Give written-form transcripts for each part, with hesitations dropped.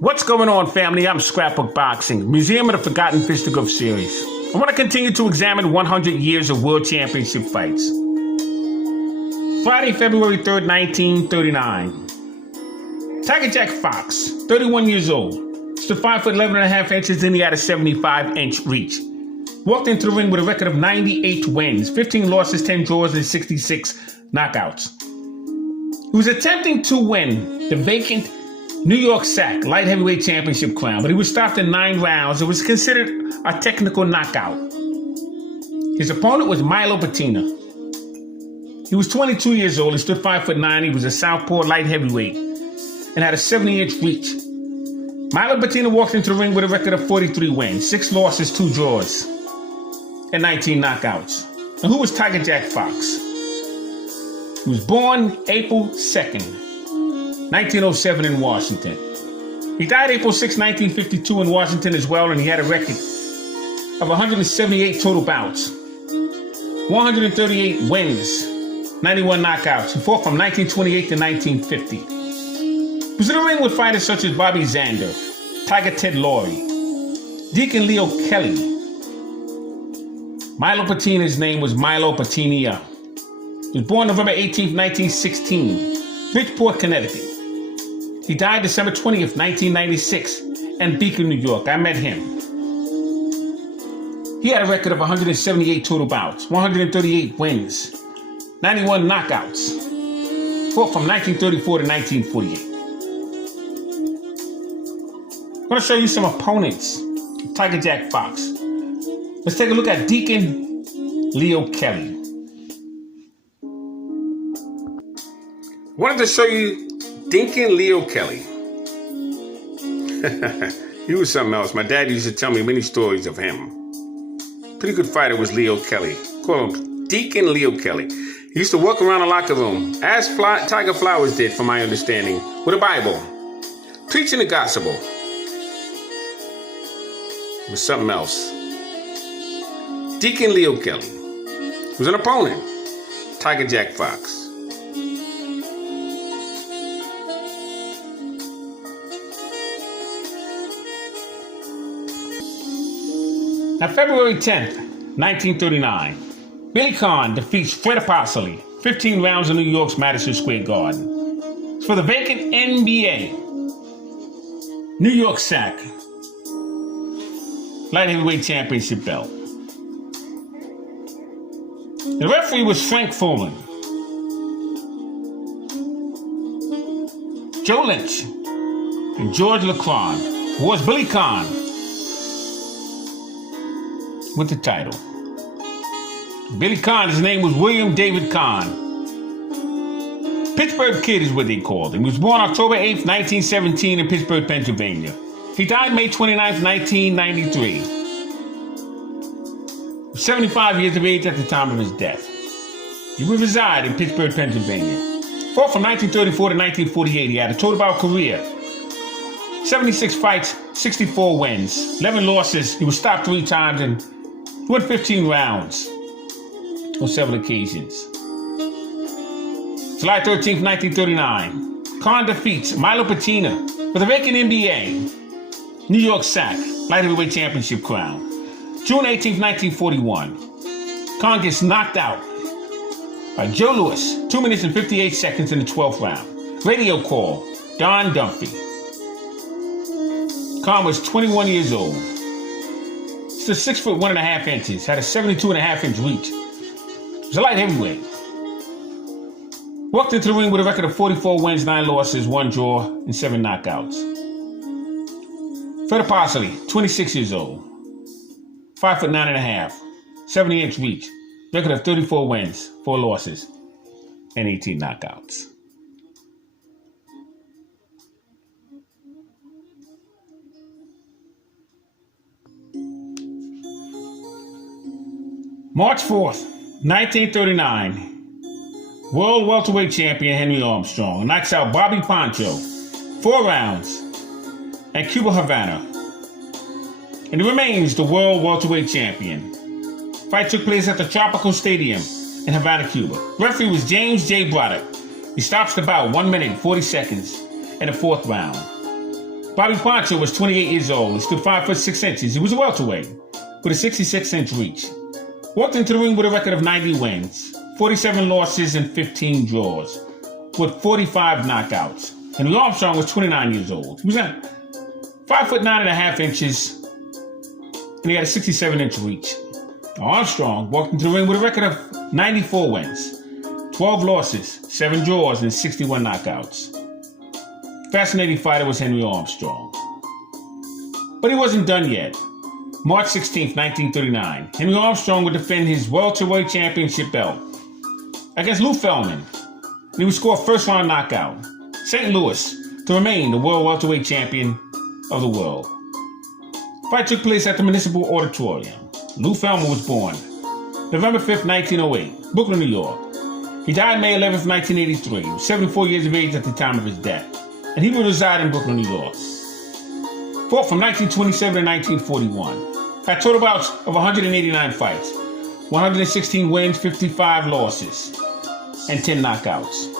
What's going on, family? I'm Scrapbook Boxing Museum of the Forgotten Fisticuffs Series. I want to continue to examine 100 years of World Championship fights. Friday, February 3rd, 1939. Tiger Jack Fox, 31 years old, stood 5 foot 11 and a half inches and he had a 75-inch reach. Walked into the ring with a record of 98 wins, 15 losses, 10 draws, and 66 knockouts. He was attempting to win the vacant New York SAC light heavyweight championship crown, but he was stopped in 9 rounds. It was considered a technical knockout. His opponent was Milo Patina. He was 22 years old. He stood 5 foot 9. He was a southpaw light heavyweight and had a 70-inch reach. Milo Patina walked into the ring with a record of 43 wins, 6 losses, 2 draws, and 19 knockouts. And who was Tiger Jack Fox? He was born April 2nd, 1907 in Washington. He died April 6, 1952 in Washington as well, and he had a record of 178 total bouts, 138 wins, 91 knockouts. He fought from 1928 to 1950. He was in the ring with fighters such as Bobby Zander, Tiger Ted Laurie, Deacon Leo Kelly. Milo Patina's name was Milo Patinia. He was born November 18, 1916, Bridgeport, Connecticut. He died December 20th, 1996, in Beacon, New York. I met him. He had a record of 178 total bouts, 138 wins, 91 knockouts. Fought from 1934 to 1948. I'm going to show you some opponents of Tiger Jack Fox. Let's take a look at Deacon Leo Kelly. I wanted to show you Deacon Leo Kelly. He was something else. My dad used to tell me many stories of him. Pretty good fighter was Leo Kelly. Call him Deacon Leo Kelly. He used to walk around the locker room, as Tiger Flowers did, from my understanding, with a Bible, preaching the gospel. It was something else. Deacon Leo Kelly was an opponent, Tiger Jack Fox. Now, February 10th, 1939, Billy Conn defeats Fred Apostoli, 15 rounds in New York's Madison Square Garden. It's for the vacant NBA New York SAC light heavyweight championship belt. The referee was Frank Foreman. Joe Lynch and George Lacron, who was Billy Conn, with the title. Billy Conn, his name was William David Conn. Pittsburgh Kid is what they called him. He was born October 8th, 1917 in Pittsburgh, Pennsylvania. He died May 29th, 1993. He was 75 years of age at the time of his death. He would reside in Pittsburgh, Pennsylvania. Fought from 1934 to 1948. He had a total bout career, 76 fights, 64 wins, 11 losses. He was stopped 3 times and he won 15 rounds on several occasions. July 13th, 1939, Conn defeats Milo Patina for the vacant NBA New York SAC light heavyweight championship crown. June 18th, 1941, Conn gets knocked out by Joe Louis, 2 minutes and 58 seconds in the 12th round. Radio call, Don Dunphy. Conn was 21 years old. Stood 6 foot 1 and a half inches, had a 72.5-inch reach. He was a light heavyweight. Walked into the ring with a record of 44 wins, 9 losses, 1 draw, and 7 knockouts. Fred Apostoli, 26 years old. 5 foot 9 and a half, 70-inch reach. Record of 34 wins, 4 losses, and 18 knockouts. March 4th, 1939, World Welterweight Champion Henry Armstrong knocks out Bobby Pancho, 4 rounds, and Cuba Havana, and he remains the World Welterweight Champion. Fight took place at the Tropical Stadium in Havana, Cuba. Referee was James J. Broderick. He stops the bout 1 minute and 40 seconds in the 4th round. Bobby Pancho was 28 years old. He stood 5 foot 6 inches. He was a welterweight with a 66-inch reach. Walked into the ring with a record of 90 wins, 47 losses, and 15 draws, with 45 knockouts. Henry Armstrong was 29 years old. He was at 5 foot 9.5 inches, and he had a 67-inch reach. Armstrong walked into the ring with a record of 94 wins, 12 losses, 7 draws, and 61 knockouts. Fascinating fighter was Henry Armstrong. But he wasn't done yet. March 16, 1939, Henry Armstrong would defend his welterweight championship belt against Lou Feldman. And he would score a first-round knockout, St. Louis, to remain the world welterweight champion of the world. The fight took place at the Municipal Auditorium. Lou Feldman was born November 5, 1908, Brooklyn, New York. He died May 11, 1983. He was 74 years of age at the time of his death, and he would reside in Brooklyn, New York. Fought from 1927 to 1941. Had total bouts of 189 fights, 116 wins, 55 losses, and 10 knockouts.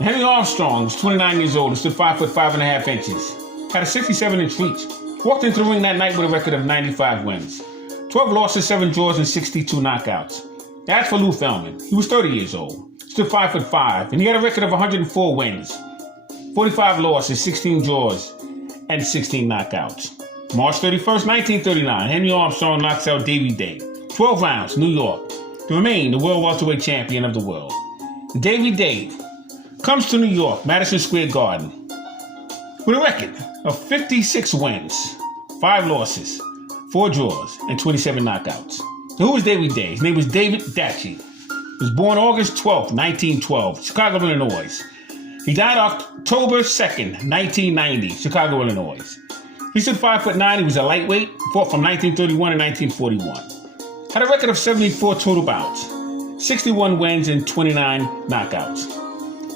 Henry Armstrong was 29 years old and stood 5 foot 5.5 inches. Had a 67-inch reach. Walked into the ring that night with a record of 95 wins, 12 losses, 7 draws, and 62 knockouts. As for Lou Feldman, he was 30 years old, stood 5 foot 5, and he had a record of 104 wins, 45 losses, 16 draws, and 16 knockouts. March 31st, 1939, Henry Armstrong knocks out Davey Day, 12 rounds, New York, to remain the world welterweight champion of the world. Davey Day comes to New York, Madison Square Garden, with a record of 56 wins, 5 losses, 4 draws, and 27 knockouts. So who was Davey Day? His name was David Dachy. He was born August 12th, 1912, Chicago, Illinois. He died October 2nd, 1990, Chicago, Illinois. He stood 5 foot 9. He was a lightweight, fought from 1931 to 1941. Had a record of 74 total bouts, 61 wins, and 29 knockouts.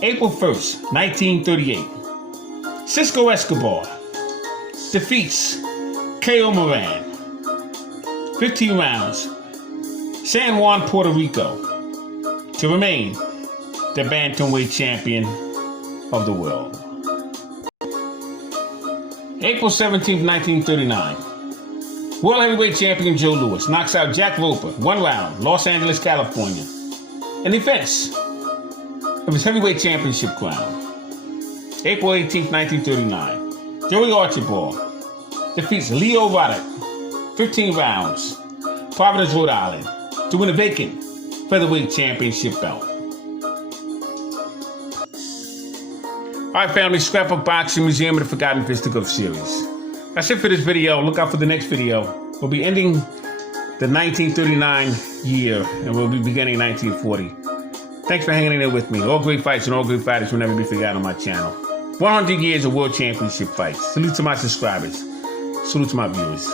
April 1st, 1938. Cisco Escobar defeats K.O. Moran. 15 rounds. San Juan, Puerto Rico, to remain the bantamweight champion of the world. April 17, 1939. World heavyweight champion Joe Louis knocks out Jack Roper, 1 round, Los Angeles, California, in defense of his heavyweight championship crown. April 18, 1939. Joey Archibald defeats Leo Roddick, 15 rounds, Providence, Rhode Island, to win a vacant featherweight championship belt. Alright, family, Scrapbook Boxing Museum and the Forgotten Fisticuffs Series. That's it for this video. Look out for the next video. We'll be ending the 1939 year, and we'll be beginning 1940. Thanks for hanging in there with me. All great fights and all great fighters will never be forgotten on my channel. 100 years of world championship fights. Salute to my subscribers. Salute to my viewers.